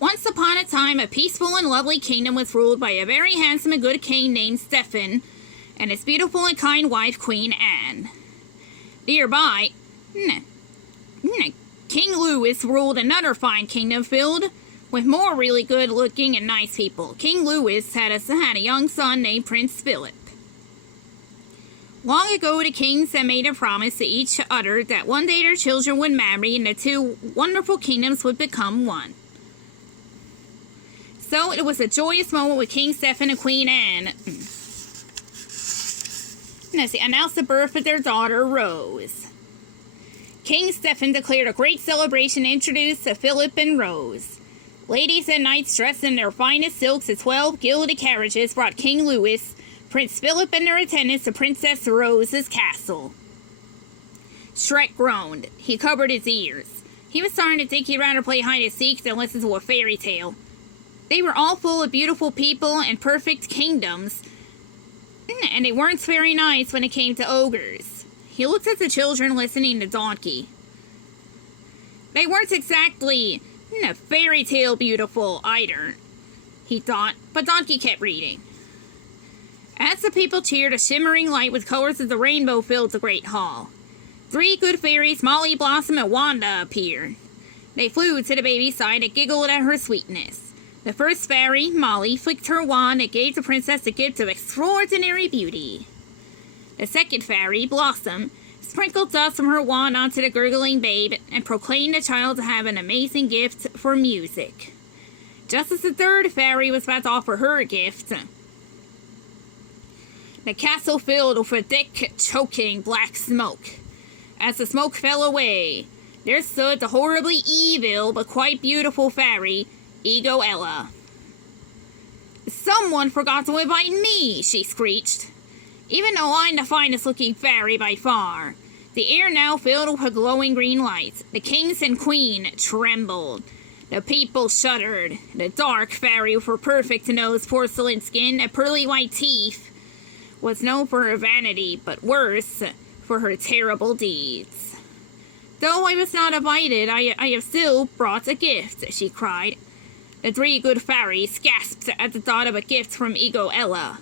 Once upon a time, a peaceful and lovely kingdom was ruled by a very handsome and good king named Stephen and his beautiful and kind wife, Queen Anne. Nearby, King Louis ruled another fine kingdom filled with more really good-looking and nice people. King Louis had a young son named Prince Philip. Long ago, the kings had made a promise to each other that one day their children would marry and the two wonderful kingdoms would become one. So it was a joyous moment with King Stephen and Queen Anne. They announced the birth of their daughter, Rose. King Stephen declared a great celebration and introduced Philip and Rose. Ladies and knights dressed in their finest silks and 12 gilded carriages brought King Louis, Prince Philip, and their attendants to Princess Rose's castle. Shrek groaned. He covered his ears. He was starting to think he'd rather play hide-and-seek than listen to a fairy tale. They were all full of beautiful people and perfect kingdoms, and they weren't very nice when it came to ogres. He looked at the children listening to Donkey. They weren't exactly fairy tale beautiful either, he thought, but Donkey kept reading. As the people cheered, a shimmering light with colors of the rainbow filled the great hall. 3 good fairies, Molly, Blossom, and Wanda, appeared. They flew to the baby's side and giggled at her sweetness. The first fairy, Molly, flicked her wand and gave the princess a gift of extraordinary beauty. The second fairy, Blossom, sprinkled dust from her wand onto the gurgling babe and proclaimed the child to have an amazing gift for music. Just as the third fairy was about to offer her gift, the castle filled with a thick, choking black smoke. As the smoke fell away, there stood the horribly evil but quite beautiful fairy, Inkysora. "Someone forgot to invite me," she screeched. "Even though I'm the finest looking fairy by far." The air now filled with glowing green lights. The kings and queen trembled. The people shuddered. The dark fairy with her perfect nose, porcelain skin, and pearly white teeth was known for her vanity, but worse, for her terrible deeds. "Though I was not invited, I have still brought a gift," she cried. The 3 good fairies gasped at the thought of a gift from Inkysora.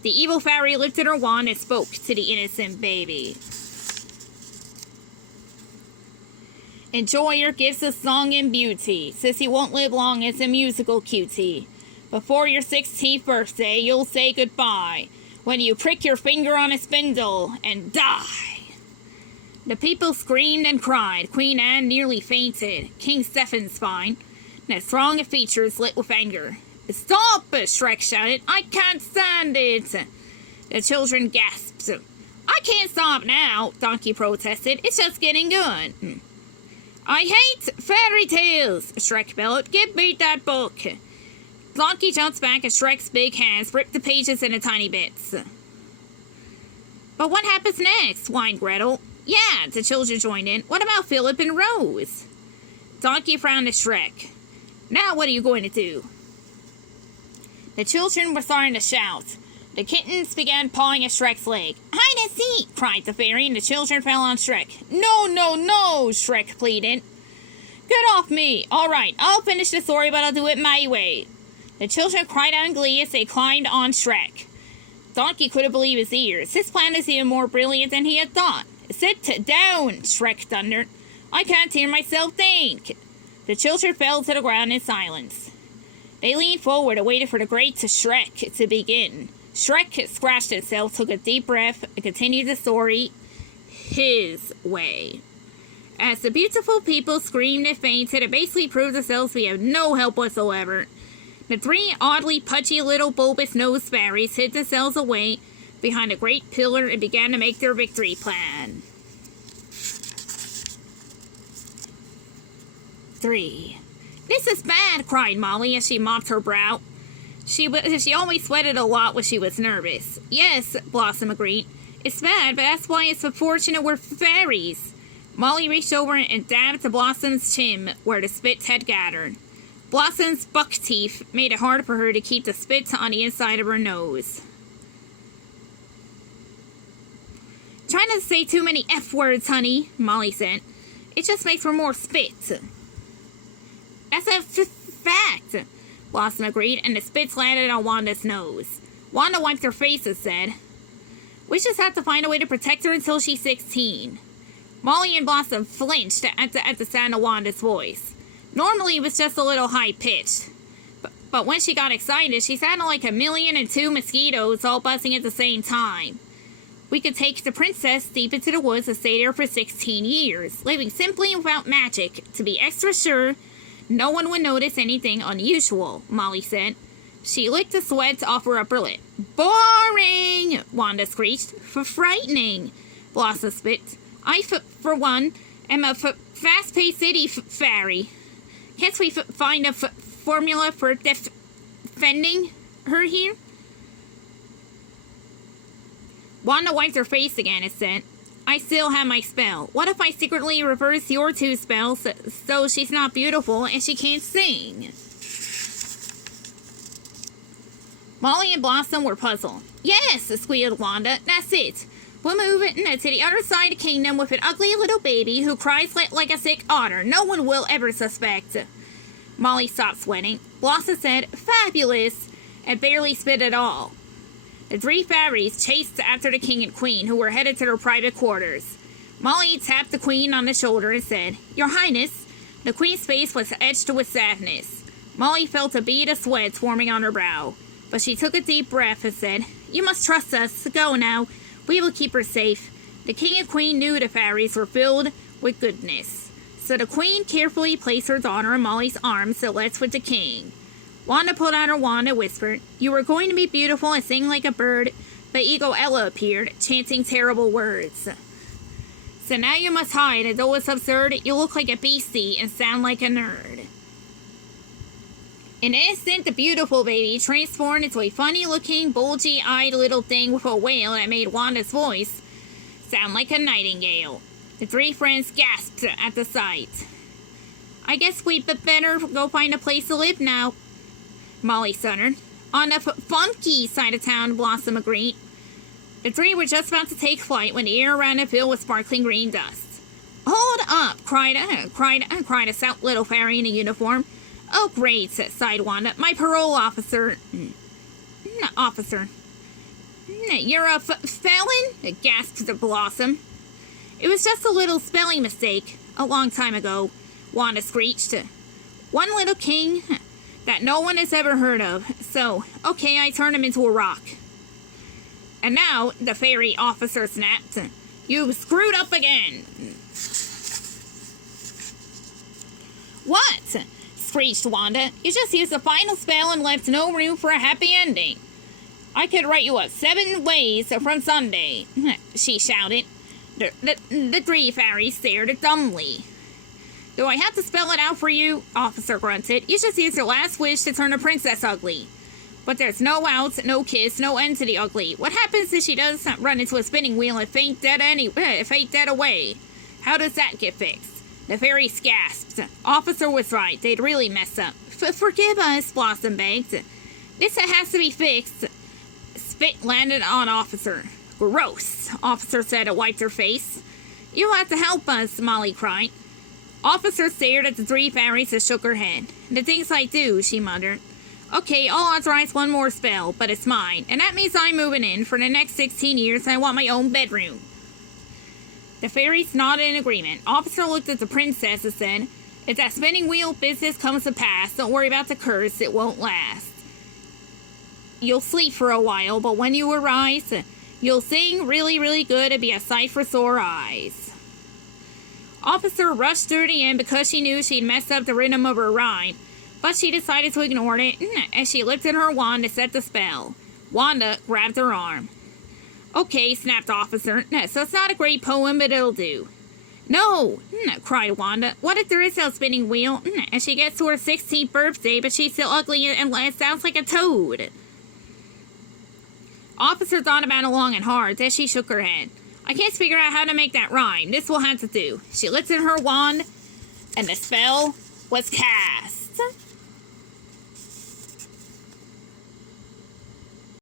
The evil fairy lifted her wand and spoke to the innocent baby. "Enjoy your gifts of song and beauty. Sissy won't live long as a musical cutie. Before your 16th birthday, you'll say goodbye when you prick your finger on a spindle and die." The people screamed and cried. Queen Anne nearly fainted. King Stephen's fine, and his throng of features lit with anger. "Stop!" Shrek shouted. "I can't stand it!" The children gasped. "I can't stop now," Donkey protested. "It's just getting good." "I hate fairy tales!" Shrek bellowed. "Give me that book!" Donkey jumped back and Shrek's big hands ripped the pages into tiny bits. "But what happens next?" whined Gretel. "Yeah," the children joined in. "What about Philip and Rose?" Donkey frowned at Shrek. "Now what are you going to do?" The children were starting to shout. The kittens began pawing at Shrek's leg. "Hide and seek!" cried the fairy, and the children fell on Shrek. "No, no, no!" Shrek pleaded. "Get off me! All right, I'll finish the story, but I'll do it my way." The children cried out in glee as they climbed on Shrek. Donkey couldn't believe his ears. His plan is even more brilliant than he had thought. "Sit down!" Shrek thundered. "I can't hear myself think." The children fell to the ground in silence. They leaned forward and waited for the great Shrek to begin. Shrek scratched himself, took a deep breath, and continued the story his way. As the beautiful people screamed and fainted and basically proved themselves to be of no help whatsoever, the 3 oddly pudgy little bulbous-nosed fairies hid themselves away behind a great pillar and began to make their victory plan. 3. "This is bad," cried Molly as she mopped her brow. She always sweated a lot when she was nervous. "Yes," Blossom agreed. "It's bad, but that's why it's unfortunate we're fairies." Molly reached over and dabbed Blossom's chin where the spit had gathered. Blossom's buck teeth made it hard for her to keep the spit on the inside of her nose. "Try not to say too many F words, honey," Molly said. "It just makes for more spit." "That's a fact, Blossom agreed, and the spits landed on Wanda's nose. Wanda wiped her face and said, we just have to find a way to protect her until she's 16. Molly and Blossom flinched at the sound of Wanda's voice. Normally it was just a little high-pitched, but when she got excited, she sounded like 1,000,002 mosquitoes all buzzing at the same time. We could take the princess deep into the woods and stay there for 16 years, living simply without magic. To be extra sure, no one would notice anything unusual, Molly said. She licked the sweat off her upper lip. Boring! Wanda screeched. Frightening, Blossom spit. I, for one, am a fast-paced city fairy. Can't we find a formula for defending her here? Wanda wiped her face again and said, I still have my spell. What if I secretly reverse your two spells so she's not beautiful and she can't sing? Molly and Blossom were puzzled. Yes, squealed Wanda. That's it. We'll move it to the other side of the kingdom with an ugly little baby who cries like a sick otter. No one will ever suspect. Molly stopped sweating. Blossom said, fabulous, and barely spit at all. The three fairies chased after the king and queen, who were headed to their private quarters. Molly tapped the queen on the shoulder and said, Your Highness. The queen's face was etched with sadness. Molly felt a bead of sweat forming on her brow, but she took a deep breath and said, You must trust us. Go now. We will keep her safe. The king and queen knew the fairies were filled with goodness. So the queen carefully placed her daughter in Molly's arms and left with the king. Wanda pulled out her wand and whispered, You were going to be beautiful and sing like a bird, but Eagle Ella appeared, chanting terrible words. So now you must hide, and though it's absurd, you look like a beastie and sound like a nerd. In an instant, the beautiful baby transformed into a funny-looking, bulgy-eyed little thing with a wail that made Wanda's voice sound like a nightingale. The three friends gasped at the sight. I guess we'd better go find a place to live now, Molly stuttered. On the funky side of town, Blossom agreed. The three were just about to take flight when the air around them filled with sparkling green dust. Hold up, cried a stout little fairy in a uniform. Oh, great, sighed Wanda. My parole officer. Officer. You're a felon? Gasped Blossom. It was just a little spelling mistake a long time ago, Wanda screeched. One little king that no one has ever heard of. So, okay, I turned him into a rock. And now, the fairy officer snapped, You've screwed up again. What? Screeched Wanda. You just used the final spell and left no room for a happy ending. I could write you up 7 ways from Sunday, she shouted. The three fairies stared dumbly. Do I have to spell it out for you? Officer grunted. You just used your last wish to turn a princess ugly. But there's no outs, no kiss, no end to the ugly. What happens if she does run into a spinning wheel and faint dead away? How does that get fixed? The fairies gasped. Officer was right. They'd really messed up. Forgive us, Blossom begged. This has to be fixed. Spit landed on Officer. Gross, Officer said and wiped her face. You'll have to help us, Molly cried. Officer stared at the three fairies and shook her head. The things I do, she muttered. Okay, I'll authorize one more spell, but it's mine, and that means I'm moving in for the next 16 years and I want my own bedroom. The fairies nodded in agreement. Officer looked at the princess and said, If that spinning wheel business comes to pass, don't worry about the curse, it won't last. You'll sleep for a while, but when you arise, you'll sing really, really good and be a sight for sore eyes. Officer rushed through the end because she knew she'd messed up the rhythm of her rhyme, but she decided to ignore it as she lifted her wand to set the spell. Wanda grabbed her arm. Okay, snapped Officer. So it's not a great poem, but it'll do. No, cried Wanda. What if there is no spinning wheel and she gets to her 16th birthday, but she's still ugly and sounds like a toad? Officer thought about it long and hard as she shook her head. I can't figure out how to make that rhyme. This will have to do. She lifted her wand, and the spell was cast.